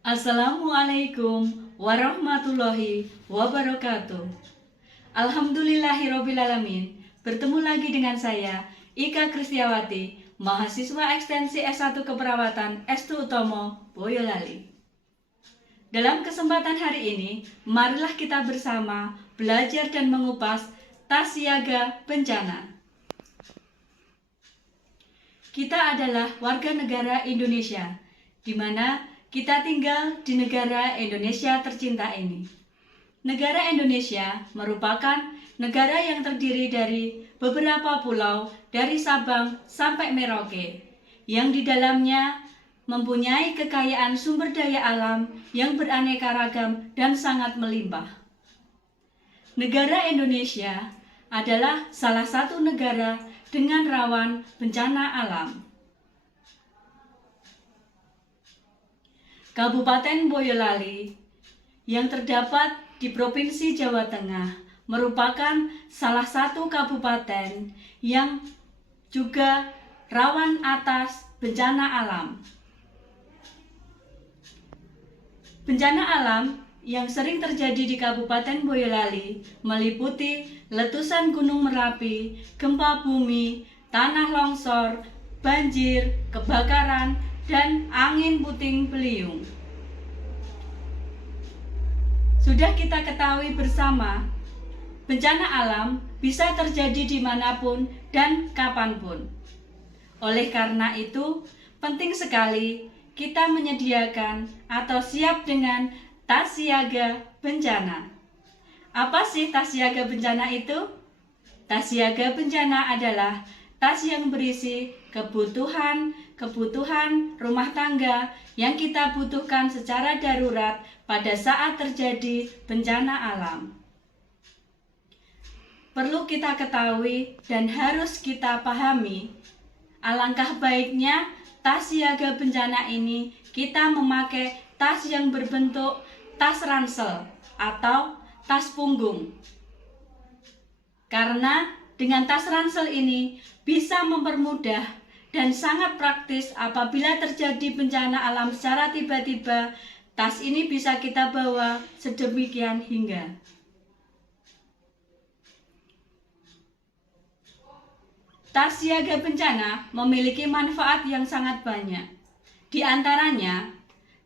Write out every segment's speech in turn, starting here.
Assalamualaikum warahmatullahi wabarakatuh. Alhamdulillahirobbilalamin. Bertemu lagi dengan saya, Ika Kristiawati, mahasiswa ekstensi S1 Keperawatan S2 Utomo, Boyolali. Dalam kesempatan hari ini, marilah kita bersama belajar dan mengupas tas siaga bencana. Kita adalah warga negara Indonesia, di mana kita tinggal di negara Indonesia tercinta ini. Negara Indonesia merupakan negara yang terdiri dari beberapa pulau dari Sabang sampai Merauke, yang di dalamnya mempunyai kekayaan sumber daya alam yang beraneka ragam dan sangat melimpah. Negara Indonesia adalah salah satu negara dengan rawan bencana alam. Kabupaten Boyolali yang terdapat di Provinsi Jawa Tengah merupakan salah satu kabupaten yang juga rawan atas bencana alam. Bencana alam yang sering terjadi di Kabupaten Boyolali meliputi letusan Gunung Merapi, gempa bumi, tanah longsor, banjir, kebakaran, dan angin puting beliung. Sudah kita ketahui bersama, bencana alam bisa terjadi dimanapun dan kapanpun. Oleh karena itu, penting sekali kita menyediakan atau siap dengan tas siaga bencana. Apa sih tas siaga bencana itu? Tas siaga bencana adalah tas yang berisi kebutuhan rumah tangga yang kita butuhkan secara darurat pada saat terjadi bencana alam. Perlu kita ketahui dan harus kita pahami, alangkah baiknya tas siaga bencana ini kita memakai tas yang berbentuk tas ransel atau tas punggung. Karena dengan tas ransel ini bisa mempermudah dan sangat praktis apabila terjadi bencana alam secara tiba-tiba, tas ini bisa kita bawa sedemikian hingga. Tas siaga bencana memiliki manfaat yang sangat banyak. Di antaranya,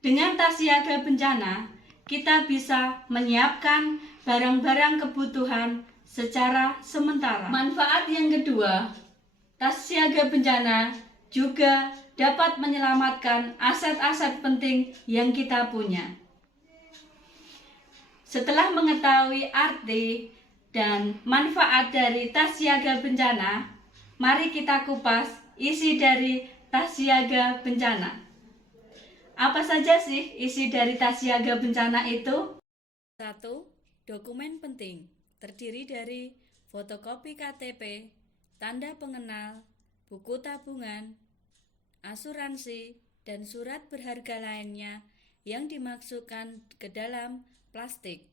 dengan tas siaga bencana, kita bisa menyiapkan barang-barang kebutuhan secara sementara. Manfaat yang kedua, tas siaga bencana juga dapat menyelamatkan aset-aset penting yang kita punya. Setelah mengetahui arti dan manfaat dari tas siaga bencana, mari kita kupas isi dari tas siaga bencana. Apa saja sih isi dari tas siaga bencana itu? 1. Dokumen penting terdiri dari fotokopi KTP, tanda pengenal, buku tabungan, asuransi, dan surat berharga lainnya yang dimasukkan ke dalam plastik.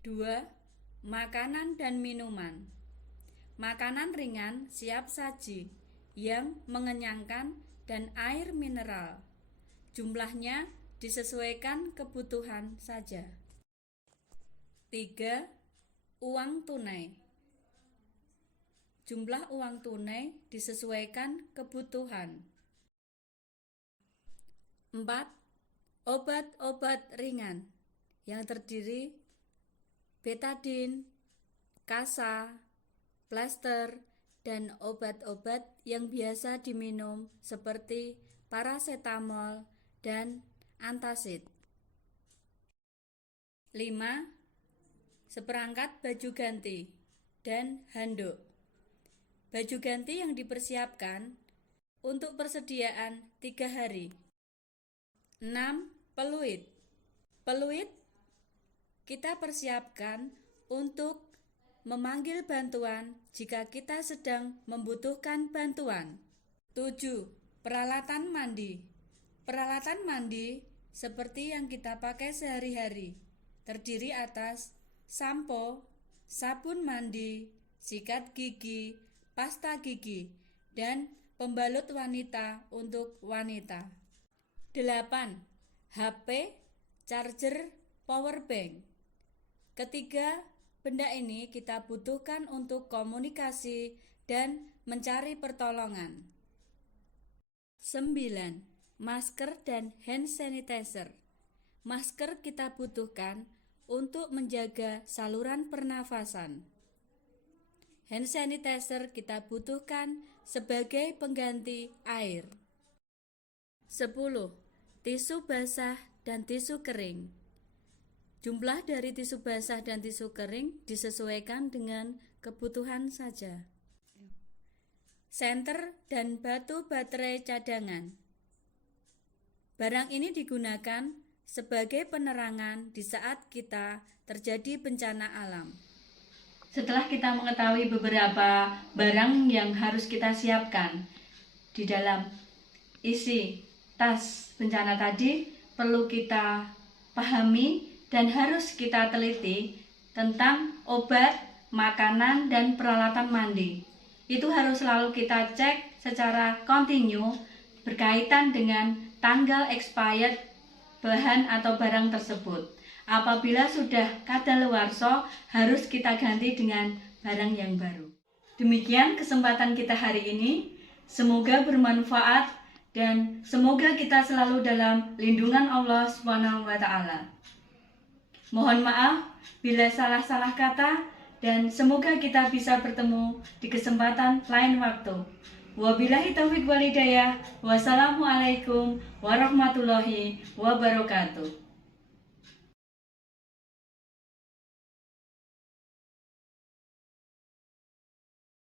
2. Makanan dan minuman. Makanan ringan siap saji yang mengenyangkan dan air mineral. Jumlahnya disesuaikan kebutuhan saja. 3. Uang tunai. Jumlah uang tunai disesuaikan kebutuhan. 4. Obat-obat ringan yang terdiri betadin, kasa, plester, dan obat-obat yang biasa diminum seperti parasetamol dan antacid. 5. Seperangkat baju ganti dan handuk. Baju ganti yang dipersiapkan untuk persediaan 3 hari. 6. Peluit. Peluit kita persiapkan untuk memanggil bantuan jika kita sedang membutuhkan bantuan. 7. Peralatan mandi. Peralatan mandi seperti yang kita pakai sehari-hari, terdiri atas sampo, sabun mandi, sikat gigi, pasta gigi, dan pembalut wanita untuk wanita. 8. HP, charger, power bank. Ketiga, benda ini kita butuhkan untuk komunikasi dan mencari pertolongan. 9. Masker dan hand sanitizer. Masker kita butuhkan untuk menjaga saluran pernafasan. Hand sanitizer kita butuhkan sebagai pengganti air. 10. Tisu basah dan tisu kering. Jumlah dari tisu basah dan tisu kering disesuaikan dengan kebutuhan saja. Senter dan batu baterai cadangan. Barang ini digunakan sebagai penerangan di saat kita terjadi bencana alam. Setelah kita mengetahui beberapa barang yang harus kita siapkan di dalam isi tas bencana tadi, perlu kita pahami dan harus kita teliti tentang obat, makanan, dan peralatan mandi. Itu harus selalu kita cek secara kontinu berkaitan dengan tanggal expired bahan atau barang tersebut. Apabila sudah kadaluarsa, harus kita ganti dengan barang yang baru. Demikian kesempatan kita hari ini. Semoga bermanfaat dan semoga kita selalu dalam lindungan Allah SWT. Mohon maaf bila salah-salah kata dan semoga kita bisa bertemu di kesempatan lain waktu. Wabillahi taufiq wal hidayah. Wassalamualaikum warahmatullahi wabarakatuh.